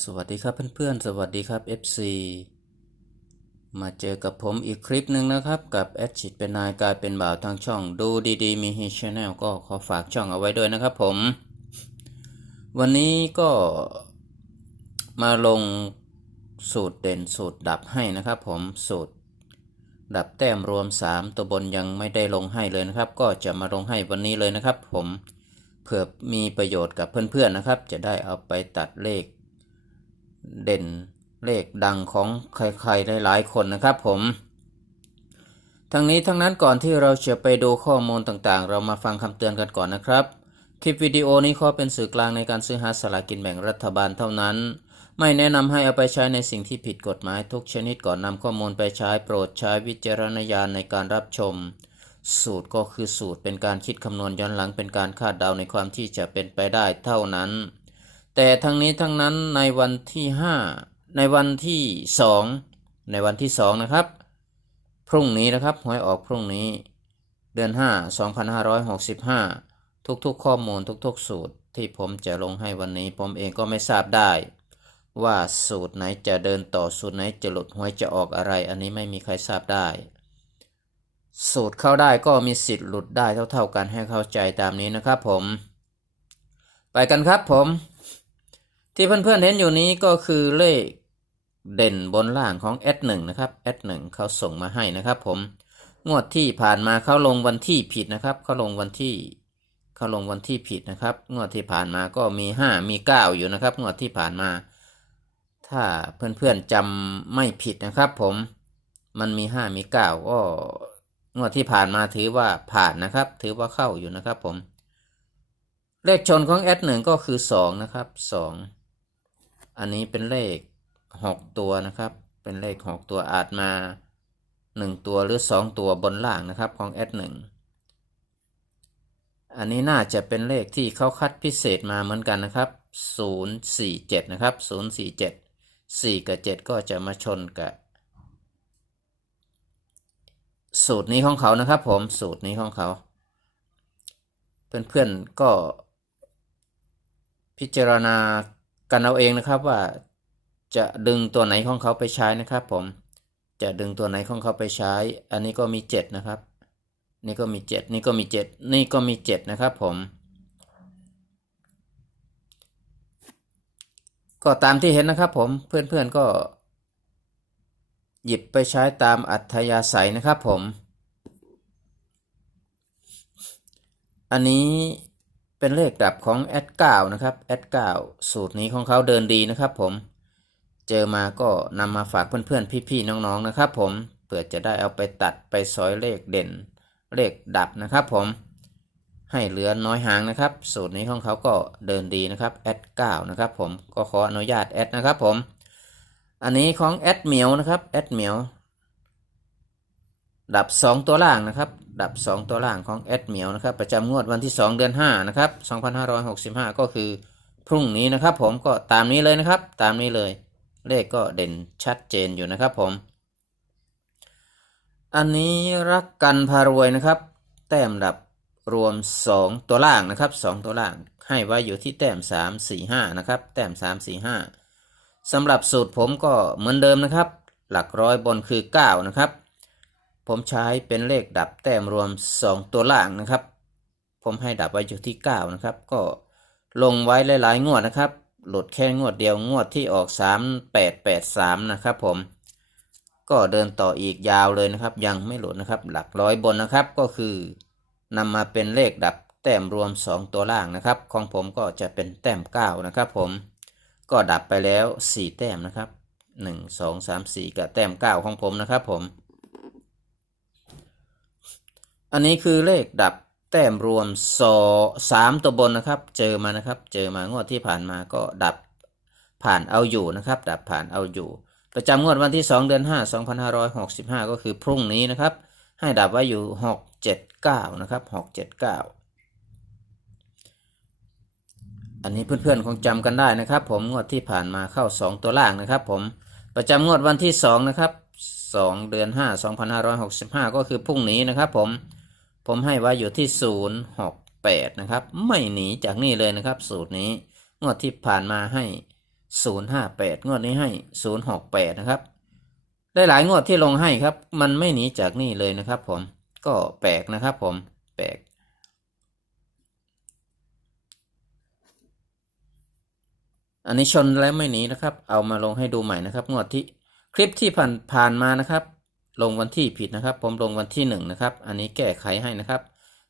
สวัสดีครับเพื่อนๆ สวัสดีครับ FC มาเจอกับผมอีกคลิปหนึ่งนะครับ กับแอดชิดเป็นนายกลายเป็นบ่าวทางช่องดูดีๆ มีฮีชแนลก็ขอฝากช่องเอาไว้ด้วยนะครับผม วันนี้ก็มาลงสูตรเด่นสูตรดับให้นะครับผมสูตร ดับแต้มรวม 3 ตัวบนยังไม่ได้ลงให้เลยนะครับ ก็จะมาลงให้วันนี้เลยนะครับ ผมเผื่อมีประโยชน์กับเพื่อนๆนะครับ จะได้เอาไปตัดเลข เด่นเลขดังของใครๆหลายๆคนนะครับผม ทั้งนี้ทั้งนั้นก่อนที่เราจะไปดูข้อมูลต่างๆ เรามาฟังคำเตือนกันก่อนนะครับ คลิปวิดีโอนี้ขอเป็นสื่อกลางในการซื้อหาสลากกินแบ่งรัฐบาลเท่านั้น ไม่แนะนำให้เอาไปใช้ในสิ่งที่ผิดกฎหมายทุกชนิดก่อนนำข้อมูลไปใช้โปรดใช้วิจารณญาณในการรับชม สูตรก็คือสูตรเป็นการคิดคำนวณย้อนหลังเป็นการคาดเดาในความที่จะเป็นไปได้เท่านั้น แต่ทั้งนี้ทั้งนั้นในวันที่ 5 ในวันที่ 2 ในวันที่ 2 นะครับ พรุ่งนี้นะครับหวยออกพรุ่งนี้ เดือน 5 2565 ทุกๆ ข้อมูลทุกๆ สูตรที่ผมจะลงให้วันนี้ ผมเองก็ไม่ทราบได้ ว่าสูตรไหนจะเดินต่อสูตรไหนจะหลุดหวยจะออกอะไร อันนี้ไม่มีใครทราบได้ สูตรเข้าได้ก็มีสิทธิ์หลุดได้เท่าๆกันให้เข้าใจตามนี้นะครับผม ไปกันครับผม ที่เพื่อนๆเห็นอยู่นี้ก็คือเลขเด่นบนล่างของ S1 นะครับ S1 เขาส่งมาให้นะครับ ผมงวดที่ผ่านมาเขาลงวันที่ผิดนะครับเขาลงวันที่เขาลงวันที่ผิดนะครับงวดที่ผ่านมาก็มี 5 มี 9 อยู่นะครับงวดที่ผ่านมา ถ้าเพื่อนๆจำไม่ผิดนะครับ ผมมันมี 5 มี 9ก็งวดที่ผ่านมาถือว่าผ่านนะครับ ถือว่าเข้าอยู่นะครับ ผม เลขชนของ S1 ก็คือ 2 นะครับ 2 อันนี้เป็นเลข 6 ตัวนะครับ เป็นเลข 6 ตัวอาจมา 1 ตัวหรือ 2 ตัวบนล่างนะครับของ S1 อันนี้น่าจะเป็นเลขที่เขาคัดพิเศษมาเหมือนกันนะครับ 047 นะครับ 047 4 กับ 7 ก็จะมาชนกับ สูตรนี้ของเขานะครับผม สูตรนี้ของเขา เพื่อนๆก็พิจารณา กันเอาเองนะครับว่าจะดึงตัวไหนของเขาไปใช้นะครับผมจะดึงตัวไหนของเขาไปใช้ อันนี้ก็มีเจ็ดนะครับ นี่ก็มีเจ็ดนี่ก็มีเจ็ดนี่ก็มีเจ็ดนะครับผม ก็ตามที่เห็นนะครับผมเพื่อนๆก็ หยิบไปใช้ตามอัธยาศัยนะครับผม อันนี้ เป็นเลขดับของ S9 นะครับ S9 สูตรนี้ของเขาเดินดีนะครับผม เจอมาก็นำมาฝากเพื่อนๆ พี่ๆ น้องๆ นะครับผมเพื่อจะได้เอาไปตัดไปซอยเลขเด่น เลขดับนะครับผม ให้เหลือน้อยหางนะครับ สูตรนี้ของเขาก็เดินดีนะครับ S9 นะครับผมก็ขออนุญาตแอดนะครับผม อันนี้ของแอดเหมียวนะครับแอดเหมียว ดับ 2 ตัวล่างนะครับ ดับ 2 ตัวล่างของแอดเหมียวนะครับประจำงวดวันที่ 2 เดือน5นะครับ2565 ก็คือพรุ่งนี้นะครับผมก็ตามนี้เลยนะครับ ตามนี้เลย เลขก็เด่นชัดเจนอยู่นะครับผม อันนี้รักกันพารวยนะครับ แต้มดับรวม 2 ตัวล่างนะครับ 2 ตัวล่างให้ไว้อยู่ที่แต้ม 3 4 5นะครับแต้ม 3 4 5สำหรับสูตรผมก็เหมือนเดิมนะครับ หลักร้อยบนคือ 9 นะครับ ผมใช้เป็นเลขดับแต้มรวม 2 ตัวล่างนะครับ ผมให้ดับไว้อยู่ที่ 9 นะครับ ก็ลงไว้หลายๆ งวดนะครับ หลุดแค่งวดเดียวงวดที่ออก 3883 นะครับผม ก็เดินต่ออีกยาวเลยนะครับ ยังไม่หลุดนะครับ หลักร้อยบนนะครับ ก็คือนำมาเป็นเลขดับแต้มรวม 2 ตัวล่างนะครับ ของผมก็จะเป็นแต้ม 9 นะครับผม ก็ดับไปแล้ว 4 แต้มนะครับ 1 2 3 4 กับแต้ม 9 ของผมนะครับผม อันนี้คือเลขดับแต้มรวมสอสามตัวบนนะครับ เจอมานะครับ เจอมางวดที่ผ่านมาก็ดับผ่านเอาอยู่นะครับ ดับผ่านเอาอยู่ ประจำงวดวันที่ 2 เดือน 5 2565 ก็คือพรุ่งนี้นะครับ ให้ดับไว้อยู่ 679 นะครับ 679 อันนี้เพื่อนๆคงจำกันได้นะครับ ผมงวดที่ผ่านมาเข้า 2 ตัวล่างนะครับ ผมประจำงวดวันที่ 2 นะครับ 2 เดือน 5 2565 ก็คือพรุ่งนี้นะครับ ผม ผมให้ไว้อยู่ที่ 068 นะครับ ไม่หนีจากนี่เลยนะครับ สูตรนี้ งวดที่ผ่านมาให้ 058 งวดนี้ให้ 068 นะครับได้หลายงวดที่ลงให้ครับ มันไม่หนีจากนี่เลยนะครับ ผม ก็แปลกนะครับ ผม แปลก อันนี้ชนแล้วไม่หนีนะครับ เอามาลงให้ดูใหม่นะครับ งวดที่คลิปที่ผ่านผ่านมานะครับ ลงวันที่ผิดนะครับ ผมลงวันที่หนึ่งนะครับ อันนี้แก้ไขให้นะครับ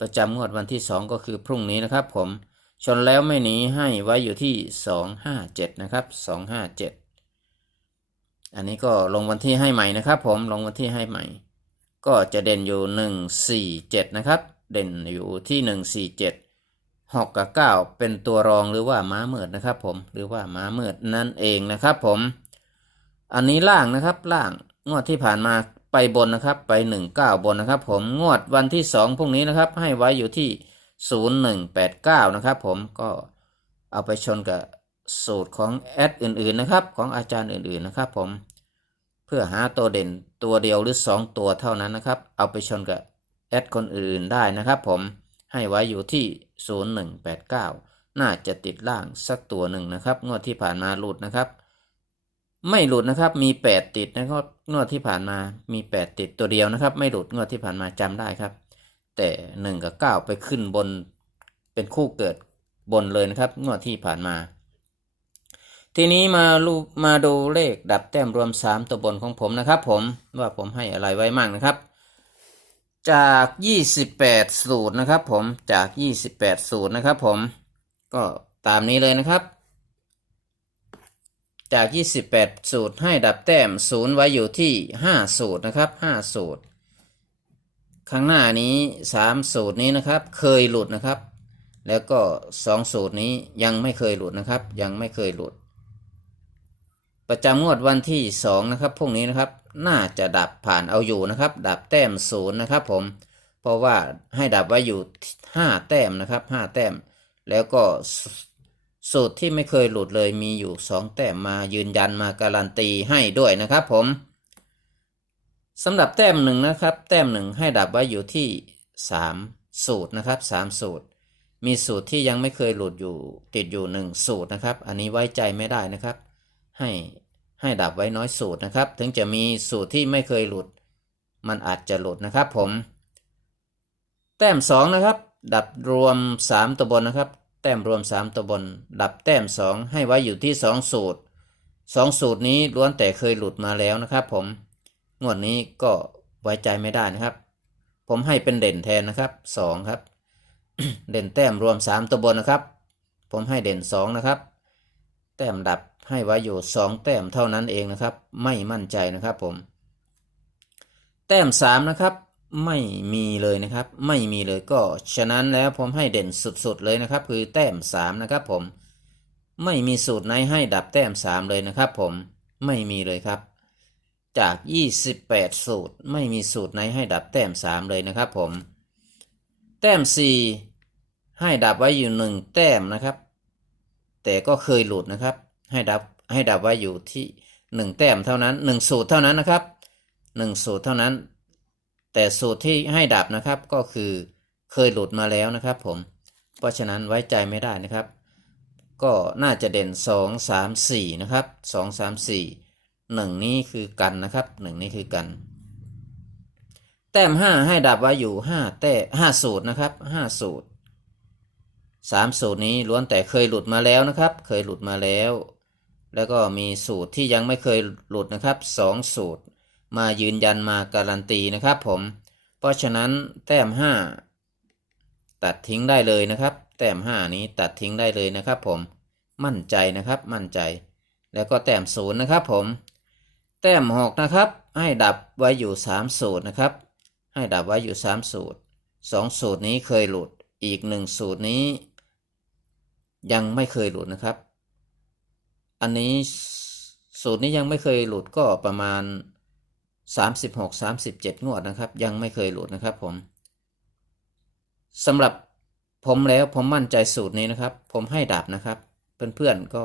ประจำงวดวันที่สองก็คือพรุ่งนี้นะครับ ผมชนแล้วไม่หนีให้ไว้อยู่ที่สองห้าเจ็ดนะครับสองห้าเจ็ดอันนี้ก็ลงวันที่ให้ใหม่นะครับ ผมลงวันที่ให้ใหม่ ก็จะเด่นอยู่หนึ่งสี่เจ็ดนะครับ เด่นอยู่ที่หนึ่งสี่เจ็ดหกกับเก้าเป็นตัวรองหรือว่าม้ามืดนะครับ ผมหรือว่าม้ามืดนั่นเองนะครับ ผม อันนี้ล่างนะครับล่างงวดที่ผ่านมา ไปบนนะครับไปหนึ่งเก้าบนนะครับ ผมงวดวันที่สองพรุ่งนี้นะครับ ให้ไว้อยู่ที่ศูนย์หนึ่งแปดเก้านะครับผมก็เอาไปชนกับสูตรของแอดอื่นๆนะครับ ของอาจารย์อื่นๆนะครับ ผมเพื่อหาตัวเด่นตัวเดียวหรือ 2 ตัวเท่านั้นนะครับ เอาไปชนกับแอดคนอื่นได้นะครับ ผมให้ไว้อยู่ที่ 0189 น่าจะติดล่างสักตัวหนึ่งนะครับ งวดที่ผ่านมาหลุดนะครับ ไม่หลุดนะครับ มี8ติดนะครับงวดที่ผ่านมามี8ติดตัวเดียวนะครับ ไม่หลุดงวดที่ผ่านมาจำได้ครับ แต่1กับ9ไปขึ้นบนเป็นคู่เกิดบนเลยนะครับ งวดที่ผ่านมา ทีนี้มาลูมาดูเลขดับแต้มรวม 3 ตัวบนของผมนะครับ ผมว่าผมให้อะไรไว้มั่งนะครับ จาก 28 สูตรนะครับ ผมจาก 28 สูตรนะครับ ผมก็ตามนี้เลยนะครับ จาก 28 สูตรให้ดับแต้มศูนย์ไว้อยู่ที่ 5 สูตรนะครับ 5 สูตร ข้างหน้านี้ 3 สูตรนี้นะครับ เคยหลุดนะครับ แล้วก็ 2 สูตรนี้ยังไม่เคยหลุดนะครับ ยังไม่เคยหลุด ประจำงวดวันที่ 2 นะครับพรุ่งนี้นะครับ น่าจะดับผ่านเอาอยู่นะครับ ดับแต้มศูนย์นะครับผม เพราะว่าให้ดับไว้อยู่ 5 แต้มนะครับ 5 แต้ม แล้วก็ สูตรที่ไม่เคยหลุดเลยมีอยู่ 2 แต้มมายืนยันมาการันตีให้ด้วยนะครับผมสำหรับแต้มหนึ่งนะครับ แต้มหนึ่งให้ดับไว้อยู่ที่ 3 สูตรนะครับ 3 สูตร มีสูตรที่ยังไม่เคยหลุดอยู่ติดอยู่ 1 สูตรนะครับ อันนี้ไว้ใจไม่ได้นะครับ ให้ให้ดับไว้น้อยสูตรนะครับ ถึงจะมีสูตรที่ไม่เคยหลุด มันอาจจะหลุดนะครับผม แต้มสองนะครับ ดับรวมสามตัวบนนะครับ ต้มรวมสามตัวบนดับแต้มสองให้ไว้อยู่ที่สองสูตรสองสูตรนี้ล้วนแต่เคยหลุดมาแล้วนะครับ ผม งวดนี้ก็ไว้ใจไม่ได้นะครับ ผมให้เป็นเด่นแทนนะครับสองครับ เด่นแต้มรวมสามตัวบนนะครับ ผมให้เด่นสองนะครับ แต้มดับให้ไว้อยู่สองแต้มเท่านั้นเองนะครับ ไม่มั่นใจนะครับผม แต้มสามนะครับ ไม่มีเลยนะครับ ไม่มีเลยก็ฉะนั้นแล้วผมให้เด่นสุดๆเลยนะครับ คือแต้มสามนะครับผมไม่มีสูตรไหนให้ดับแต้มสามเลยนะครับ ผมไม่มีเลยครับ จาก 28 สูตร ไม่มีสูตรไหนให้ดับแต้มสามเลยนะครับ ผม แต้มสี่ให้ดับไว้อยู่หนึ่งแต้มนะครับ แต่ก็เคยหลุดนะครับ ให้ดับให้ดับไว้อยู่ที่หนึ่งแต้มเท่านั้นหนึ่งสูตรเท่านั้นนะครับหนึ่งสูตรเท่านั้น แต่สูตรที่ให้ดับนะครับก็คือเคยหลุดมาแล้วนะครับผม เพราะฉะนั้นไว้ใจไม่ได้นะครับ ก็น่าจะเด่นสองสามสี่นะครับสองสามสี่หนึ่งนี้คือกันนะครับหนึ่งนี้คือกัน แต้มห้าให้ดับไว้อยู่ห้าแต้ห้าสูตรนะครับห้าสูตรสามสูตรนี้ล้วนแต่เคยหลุดมาแล้วนะครับ เคยหลุดมาแล้ว แล้วก็มีสูตรที่ยังไม่เคยหลุดนะครับสองสูตร มายืนยันมาการันตีนะครับผม เพราะฉะนั้นแต้มห้าตัดทิ้งได้เลยนะครับ แต้มห้านี้ตัดทิ้งได้เลยนะครับผมมั่นใจนะครับมั่นใจ แล้วก็แต้มศูนย์นะครับผม แต้มหกนะครับ ให้ดับไว้อยู่สามสูตรนะครับ ให้ดับไว้อยู่สามสูตรสองสูตรนี้เคยหลุดอีกหนึ่งสูตรนี้ ยังไม่เคยหลุดนะครับ อันนี้สูตรนี้ยังไม่เคยหลุดก็ประมาณ 36 37 งวดนะครับ ยังไม่เคยหลุดนะครับผมสำหรับผมแล้วผมมั่นใจสูตรนี้นะครับ ผมให้ดับนะครับ เพื่อนๆก็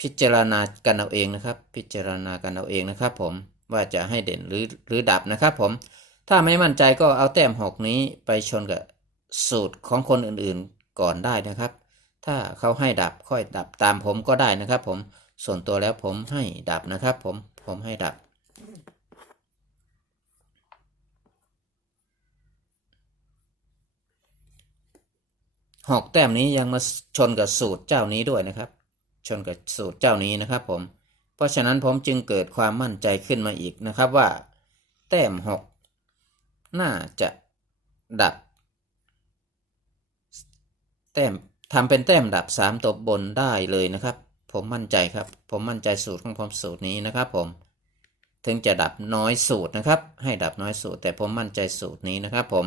พิจารณากันเอาเองนะครับ พิจารณากันเอาเองนะครับผมว่าจะให้เด่นหรือหรือดับนะครับผมถ้าไม่มั่นใจก็เอาแต้มหกนี้ไปชนกับสูตรของคนอื่นๆก่อนได้นะครับ ถ้าเขาให้ดับค่อยดับตามผมก็ได้นะครับผมส่วนตัวแล้วผมให้ดับนะครับผม ผมให้ดับหอกแต้มนี้ยังมาชนกับสูตรเจ้านี้ด้วยนะครับ ชนกับสูตรเจ้านี้นะครับผม เพราะฉะนั้นผมจึงเกิดความมั่นใจขึ้นมาอีกนะครับว่า แต้มหกน่าจะดับ แต้มทำเป็นแต้มดับสามตัวบนได้เลยนะครับ ผมมั่นใจครับ ผมมั่นใจสูตรของผมสูตรนี้นะครับ ผม ถึงจะดับน้อยสูตรนะครับ ให้ดับน้อยสูตร แต่ผมมั่นใจสูตรนี้นะครับ ผม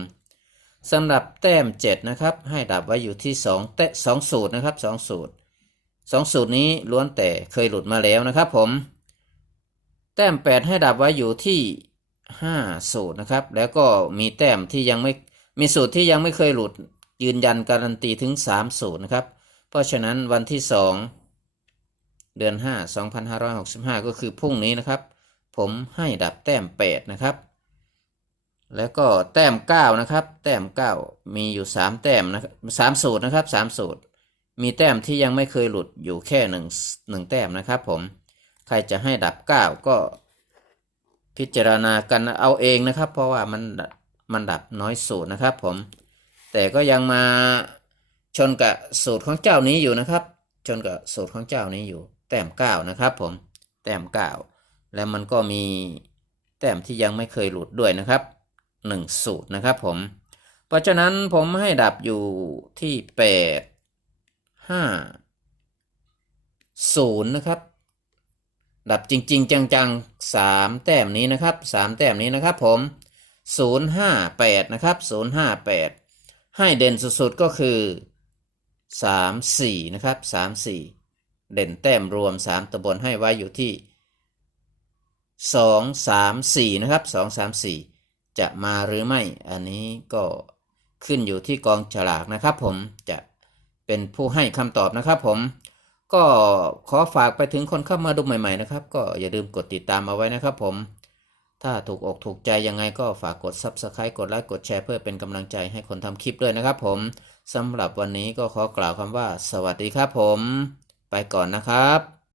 สำหรับแต้ม 7 นะครับ ให้ดับไว้อยู่ที่ 2 แต้สองสูตรนะครับสองสูตรสองสูตรนี้ล้วนแต่เคยหลุดมาแล้วนะครับ ผม แต้ม 8 ให้ดับไว้อยู่ที่ 5 สูตรนะครับ แล้วก็มีแต้มที่ยังไม่มีสูตรที่ยังไม่เคยหลุดยืนยันการันตีถึง 3 สูตรนะครับ เพราะฉะนั้นวันที่ 2 เดือน 5 2565 ก็คือพรุ่งนี้นะครับ ผมให้ดับแต้ม 8 นะครับ แล้วก็แต้ม 9 นะครับ แต้ม 9 มีอยู่ 3 แต้มนะครับสามสูตรนะครับ3สูตร มีแต้มที่ยังไม่เคยหลุดอยู่แค่หนึ่งหนึ่งแต้มนะครับผม ใครจะให้ดับ 9 ก็พิจารณากันเอาเองนะครับ เพราะว่ามันมันดับน้อยสูตรนะครับผม แต่ก็ยังมาชนกับสูตรของเจ้านี้อยู่นะครับ ชนกับสูตรของเจ้านี้อยู่ แต้ม9นะครับผมแต้ม9แล้วมันก็มีแต้มที่ยังไม่เคยหลุดด้วยนะครับหนึ่งสูตรนะครับผม เพราะฉะนั้นผมให้ดับอยู่ที่แปดห้าศูนย์นะครับ ดับจริง ๆ จังๆสามแต้มนี้นะครับสามแต้มนี้นะครับผมศูนย์ห้าแปดนะครับศูนย์ห้าแปดให้เด่นสุดๆก็คือสามสี่นะครับสามสี่ เด่นแต้มรวมสามตะบนให้ไว้อยู่ที่สองสามสี่นะครับสองสามสี่จะมาหรือไม่ อันนี้ก็ขึ้นอยู่ที่กองฉลากนะครับผมจะเป็นผู้ให้คำตอบนะครับผม ก็ขอฝากไปถึงคนเข้ามาดูใหม่ๆนะครับ ก็อย่าลืมกดติดตามเอาไว้นะครับผม ถ้าถูกอกถูกใจยังไงก็ฝากกด Subscribe กดไลค์กดแชร์เพื่อเป็นกำลังใจให้คนทำคลิปด้วยนะครับผมสำหรับวันนี้ก็ขอกล่าวคำว่า สวัสดีครับผม ไปก่อนนะครับ